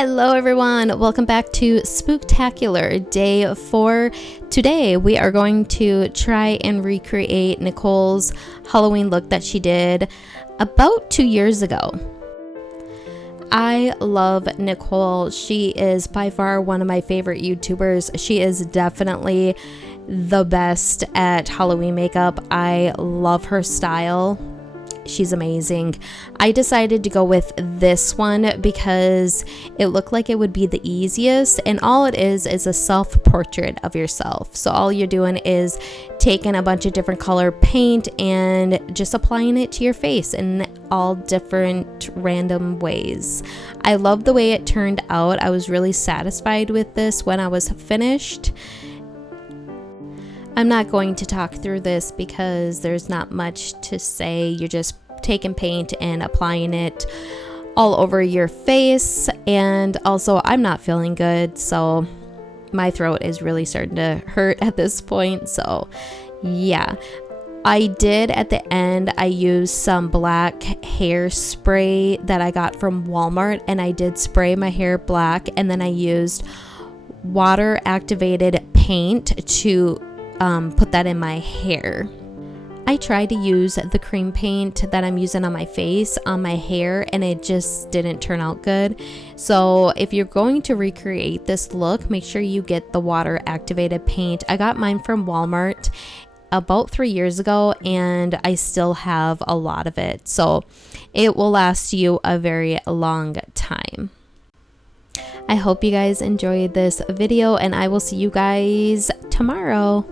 Hello everyone, welcome back to Spooktacular Day 4. Today we are going to try and recreate Nicole's Halloween look that she did about 2 years ago. I love Nicole. She is by far one of my favorite YouTubers. She is definitely the best at Halloween makeup. I love her style. She's amazing. I decided to go with this one because it looked like it would be the easiest, and all it is a self-portrait of yourself. So all you're doing is taking a bunch of different color paint and just applying it to your face in all different random ways. I love the way it turned out. I was really satisfied with this when I was finished. I'm not going to talk through this because there's not much to say. You're just taking paint and applying it all over your face. And also, I'm not feeling good, so my throat is really starting to hurt at this point. So yeah, I did at the end, I used some black hairspray that I got from Walmart, and I did spray my hair black, and then I used water activated paint to put that in my hair. I tried to use the cream paint that I'm using on my face on my hair, and it just didn't turn out good. So if you're going to recreate this look, make sure you get the water activated paint. I got mine from Walmart about 3 years ago, and I still have a lot of it, so it will last you a very long time. I hope you guys enjoyed this video, and I will see you guys tomorrow.